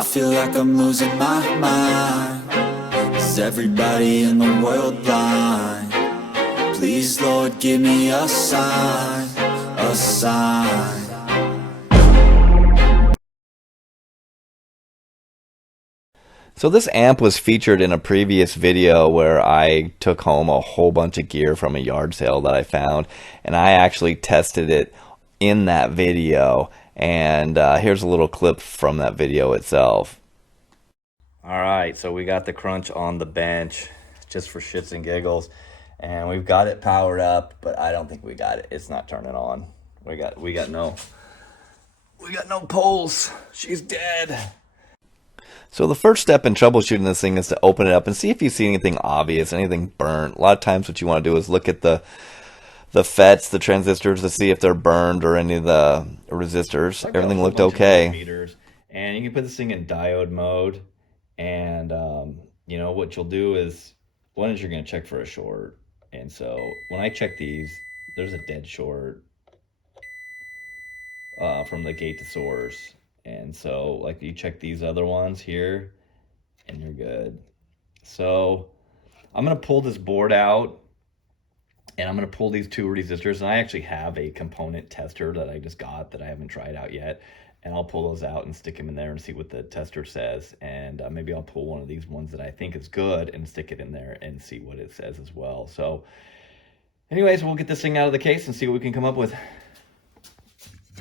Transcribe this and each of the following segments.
I feel like I'm losing my mind. Is everybody in the world blind? Please, Lord, give me a sign, a sign. So this amp was featured in a previous video where I took home a whole bunch of gear from a yard sale that I found, and I actually tested it in that video, and here's a little clip from that video itself. Alright, so we got the crunch on the bench just for shits and giggles, and we've got it powered up, but I don't think we got it. It's not turning on. We got no poles. She's dead. So the first step in troubleshooting this thing is to open it up and see if you see anything obvious, anything burnt. A lot of times what you want to do is look at the FETs, the transistors, to see if they're burned or any of the resistors. Everything looked okay. Meters, and you can put this thing in diode mode, and you know what you'll do is, one is you're going to check for a short. And so when I check these, there's a dead short from the gate to source. And so like you check these other ones here and you're good. So I'm going to pull this board out and I'm going to pull these two resistors, and I actually have a component tester that I just got that I haven't tried out yet, and I'll pull those out and stick them in there and see what the tester says. And maybe I'll pull one of these ones that I think is good and stick it in there and see what it says as well. So anyways, we'll get this thing out of the case and see what we can come up with.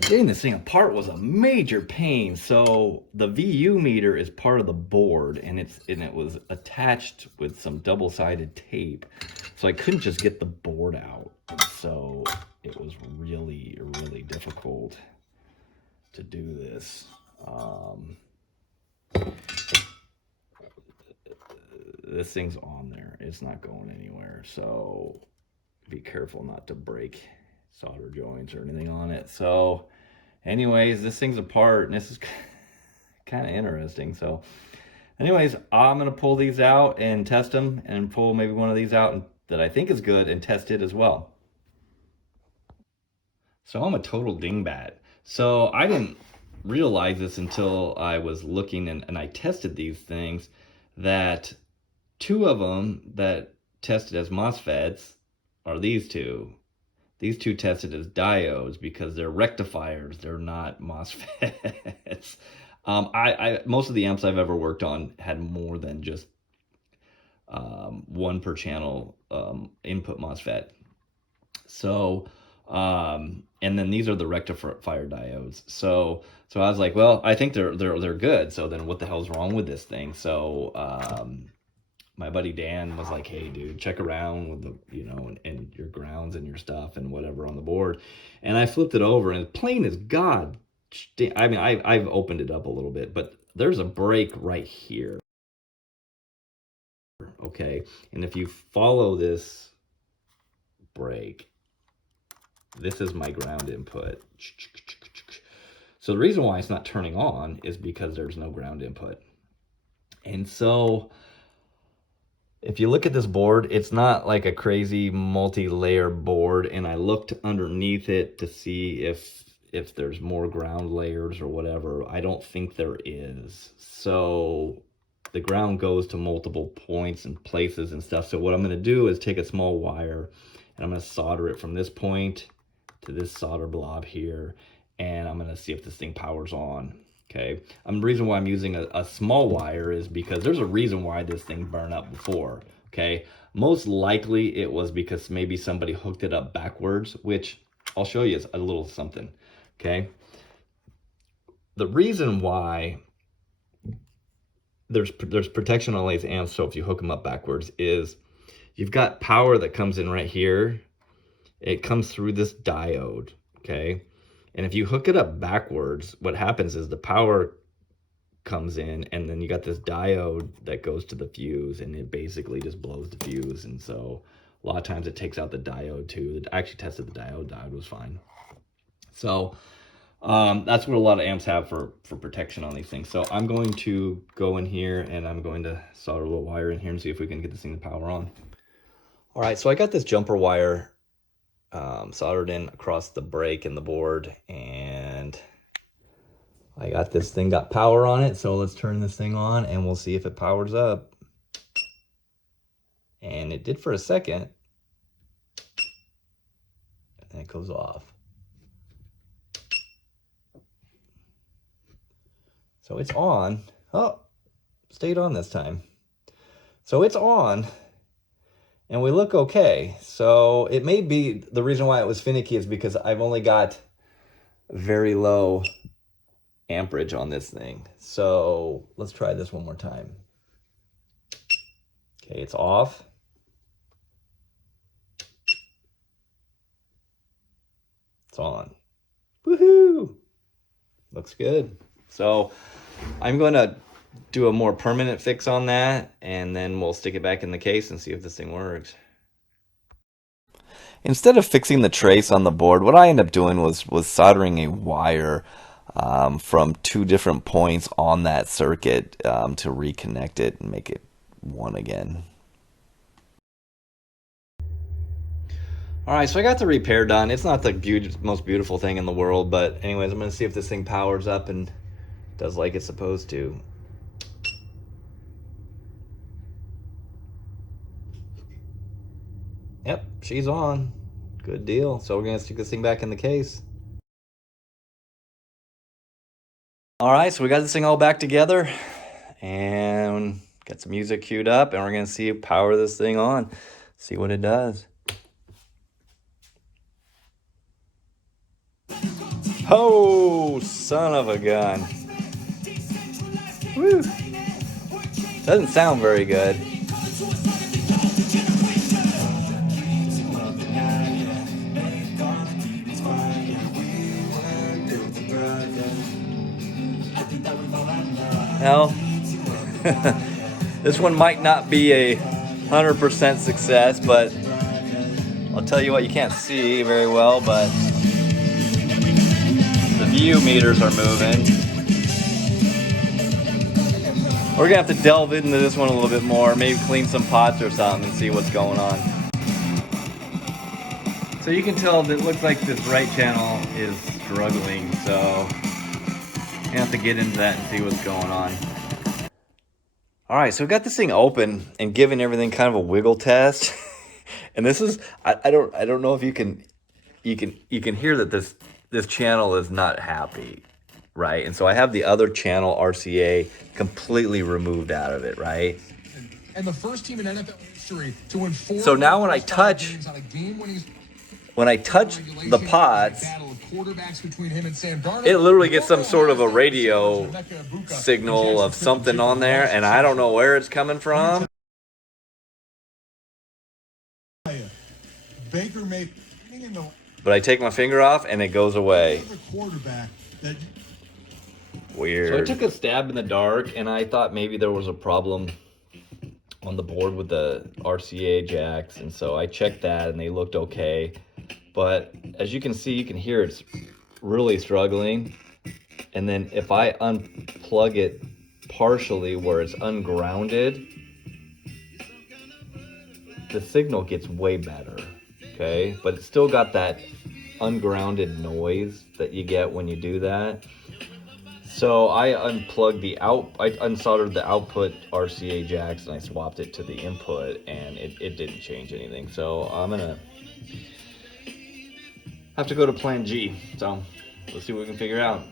Getting this thing apart was a major pain. So the VU meter is part of the board, and it was attached with some double-sided tape. So I couldn't just get the board out. And so it was really, really difficult to do this. This thing's on there. It's not going anywhere. So be careful not to break solder joints or anything on it. So anyways, this thing's apart, and this is kind of interesting. So anyways, I'm gonna pull these out and test them, and pull maybe one of these out that I think is good and test it as well. So I'm a total dingbat. So I didn't realize this until I was looking and I tested these things, that two of them that tested as MOSFETs are these two. These two tested as diodes because they're rectifiers. They're not MOSFETs. Most of the amps I've ever worked on had more than just one per channel input MOSFET. So, and then these are the rectifier diodes. So I was like, well, I think they're good. So then what the hell's wrong with this thing? So my buddy Dan was like, hey dude, check around with the, you know, and your grounds and your stuff and whatever on the board. And I flipped it over, and plain as God, I mean, I've opened it up a little bit, but there's a break right here. Okay. And if you follow this break, this is my ground input. So the reason why it's not turning on is because there's no ground input. And so if you look at this board, it's not like a crazy multi-layer board, and I looked underneath it to see if there's more ground layers or whatever. I don't think there is. So the ground goes to multiple points and places and stuff. So what I'm going to do is take a small wire, and I'm going to solder it from this point to this solder blob here, and I'm going to see if this thing powers on. Okay, the reason why I'm using a small wire is because there's a reason why this thing burned up before. Okay, most likely it was because maybe somebody hooked it up backwards, which I'll show you a little something. Okay, the reason why there's protection on these amps, so if you hook them up backwards, is you've got power that comes in right here. It comes through this diode. Okay. And if you hook it up backwards, what happens is the power comes in, and then you got this diode that goes to the fuse, and it basically just blows the fuse. And so a lot of times it takes out the diode too. I actually tested the diode was fine. So that's what a lot of amps have for protection on these things. So I'm going to go in here, and I'm going to solder a little wire in here and see if we can get this thing to power on. All right, so I got this jumper wire soldered in across the break in the board, and I I got this thing, got power on it, so let's turn this thing on and we'll see if it powers up. And it did for a second. And then it goes off. So it's on. Oh, stayed on this time. So it's on. And we look okay. So it may be, the reason why it was finicky is because I've only got very low amperage on this thing. So let's try this one more time. Okay, it's off. It's on. Woohoo! Looks good. So I'm going to do a more permanent fix on that, and then we'll stick it back in the case and see if this thing works. Instead of fixing the trace on the board, what I ended up doing was soldering a wire from 2 different points on that circuit to reconnect it and make it one again. Alright, so I got the repair done. It's not the most beautiful thing in the world, but anyways, I'm going to see if this thing powers up and does like it's supposed to. Yep, she's on. Good deal. So we're going to stick this thing back in the case. Alright, so we got this thing all back together and got some music queued up, and we're going to see power this thing on, see what it does. Oh, son of a gun. Woo. Doesn't sound very good. Now, this one might not be a 100% success, but I'll tell you what, you can't see very well, but the view meters are moving. We're gonna have to delve into this one a little bit more, maybe clean some pots or something and see what's going on. So you can tell that it looks like this right channel is struggling, so I have to get into that and see what's going on. Alright, so we got this thing open and giving everything kind of a wiggle test. And this is, I don't know if you can hear that this channel is not happy, right? And so I have the other channel RCA completely removed out of it, right? And the first team in NFL history to win 4. So now when I touch the pots, it literally gets some sort of a radio signal of something on there, and I don't know where it's coming from. But I take my finger off and it goes away. Weird. So I took a stab in the dark and I thought maybe there was a problem on the board with the RCA jacks, and so I checked that and they looked okay. But as you can see, you can hear it's really struggling. And then if I unplug it partially where it's ungrounded, the signal gets way better, okay? But it's still got that ungrounded noise that you get when you do that. So I unplugged I unsoldered the output RCA jacks and I swapped it to the input, and it didn't change anything. So I'm gonna have to go to plan G. So let's see what we can figure out. All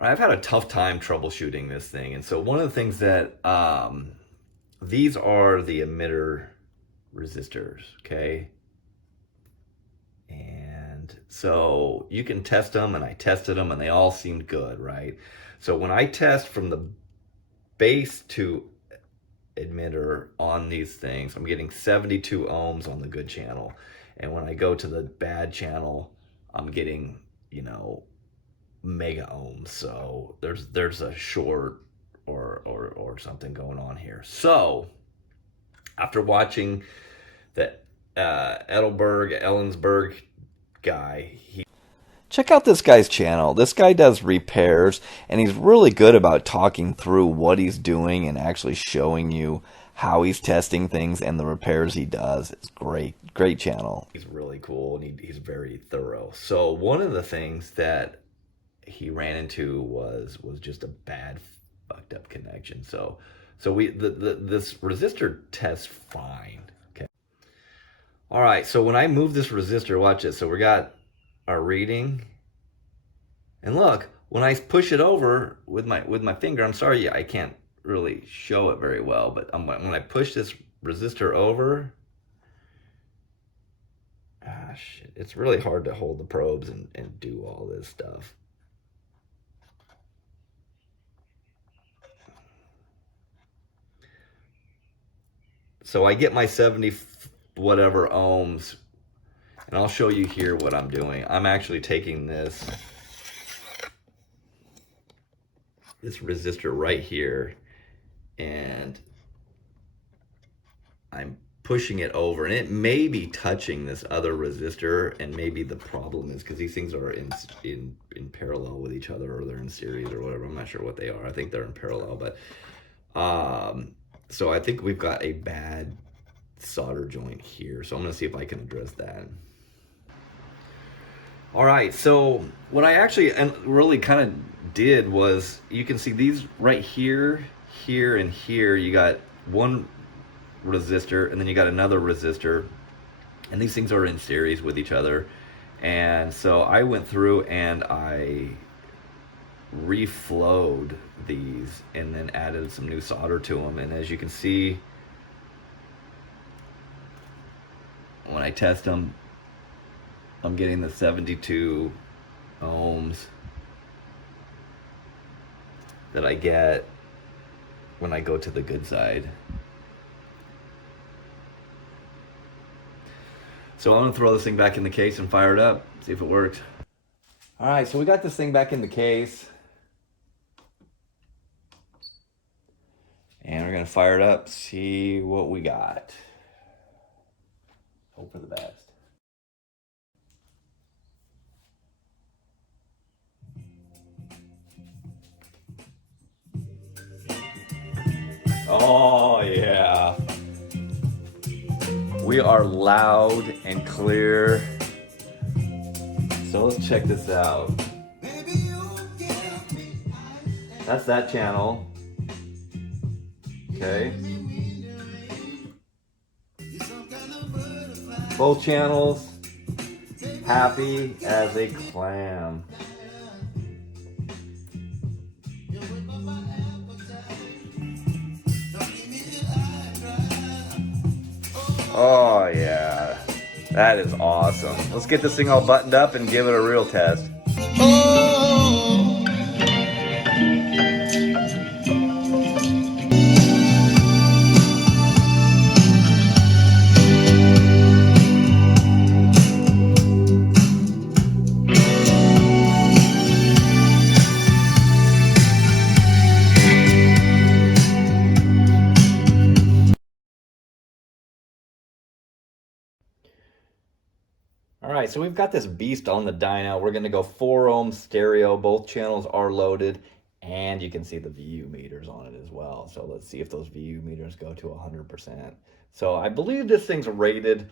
right, I've had a tough time troubleshooting this thing. And so one of the things that, these are the emitter resistors, okay? And so you can test them, and I tested them and they all seemed good, right? So when I test from the base to emitter on these things, I'm getting 72 ohms on the good channel. And when I go to the bad channel, I'm getting, you know, mega ohms. So there's a short or something going on here. So after watching the Ellensburg guy, check out this guy's channel. This guy does repairs, and he's really good about talking through what he's doing and actually showing you how he's testing things and the repairs he does. It's great channel. He's really cool, and he's very thorough. So one of the things that he ran into was just a bad fucked up connection. So this resistor tests fine. Okay. All right, so when I move this resistor, watch it. So we got our reading, and look, when I push it over with my finger, I'm sorry I can't really show it very well, but when I push this resistor over, shit, it's really hard to hold the probes and do all this stuff. So I get my 70 whatever ohms, and I'll show you here what I'm doing. I'm actually taking this resistor right here, and I'm pushing it over, and it may be touching this other resistor, and maybe the problem is because these things are in parallel with each other, or they're in series or whatever. I'm not sure what they are. I think they're in parallel, but so I think we've got a bad solder joint here. So I'm going to see if I can address that. All right, so what I actually really kind of did was, you can see these right here, here, and here. You got one resistor, and then you got another resistor, and these things are in series with each other. And so I went through and I reflowed these and then added some new solder to them. And as you can see, when I test them, I'm getting the 72 ohms that I get when I go to the good side. So I'm gonna throw this thing back in the case and fire it up, see if it works. All right, so we got this thing back in the case, and we're gonna fire it up, see what we got. Hope for the best. Oh yeah. We are loud and clear. So let's check this out. That's that channel. Okay. Both channels happy as a clam. Oh yeah, that is awesome. Let's get this thing all buttoned up and give it a real test. All right, so we've got this beast on the dyno. We're gonna go 4 ohm stereo. Both channels are loaded, and you can see the VU meters on it as well. So let's see if those VU meters go to 100%. So I believe this thing's rated.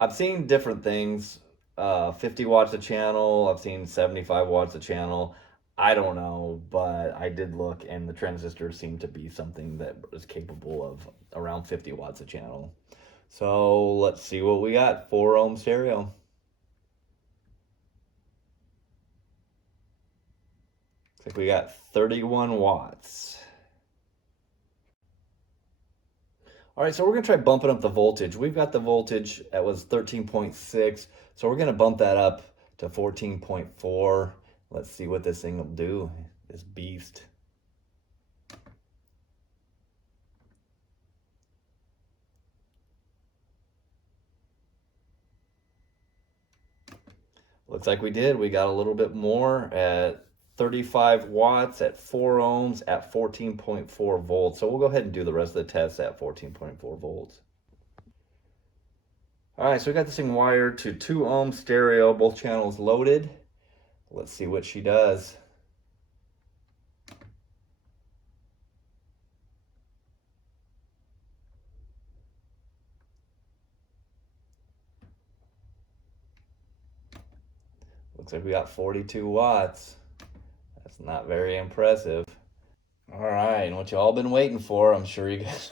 I've seen different things, 50 watts a channel. I've seen 75 watts a channel. I don't know, but I did look, and the transistors seem to be something that is capable of around 50 watts a channel. So let's see what we got. 4 ohm stereo. Looks like we got 31 watts. All right, so we're gonna try bumping up the voltage. We've got the voltage that was 13.6, so we're gonna bump that up to 14.4. Let's see what this thing will do, this beast. Looks like we did. We got a little bit more at 35 watts at 4 ohms at 14.4 volts. So we'll go ahead and do the rest of the tests at 14.4 volts. All right, so we got this thing wired to 2 ohm stereo, both channels loaded. Let's see what she does. Looks like we got 42 watts. Not very impressive. All right, and what you all been waiting for, I'm sure you guys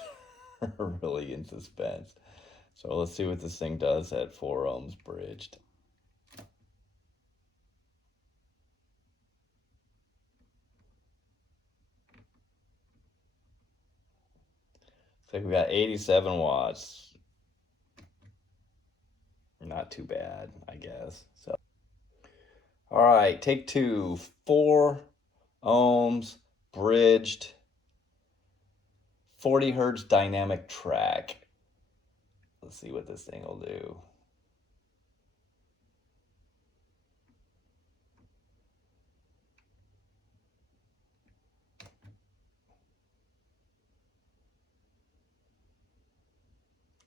are really in suspense. So let's see what this thing does at 4 ohms bridged. Looks like we got 87 watts. Not too bad, I guess. So, all right, take 2, 4 ohms bridged, 40 hertz dynamic track. Let's see what this thing will do.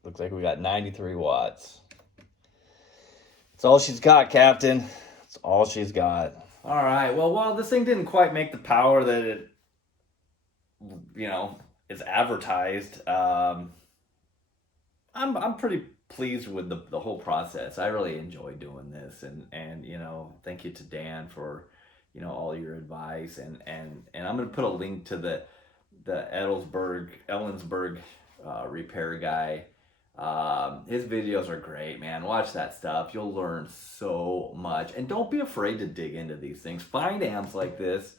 Looks like we got 93 watts. That's all she's got, Captain. That's all she's got. All right. Well, while this thing didn't quite make the power that it, is advertised, I'm pretty pleased with the whole process. I really enjoy doing this, and thank you to Dan for all your advice, and I'm gonna put a link to the Ellensburg repair guy. His videos are great, man. Watch that stuff. You'll learn so much, and don't be afraid to dig into these things. Find amps like this,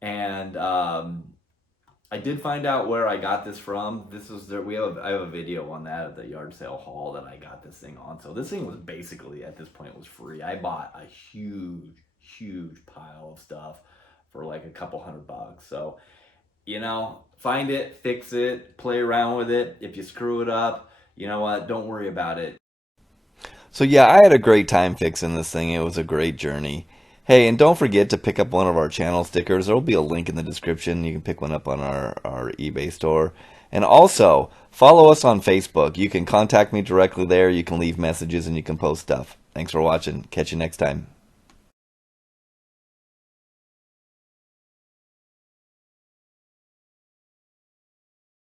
and I did find out where I got this from. I have a video on that at the yard sale haul that I got this thing on. So this thing was basically, at this point, was free. I bought a huge pile of stuff for like a couple $100. So, find it, fix it, play around with it. If you screw it up, you know what? Don't worry about it. So yeah, I had a great time fixing this thing. It was a great journey. Hey, and don't forget to pick up one of our channel stickers. There will be a link in the description. You can pick one up on our eBay store. And also, follow us on Facebook. You can contact me directly there. You can leave messages and you can post stuff. Thanks for watching. Catch you next time.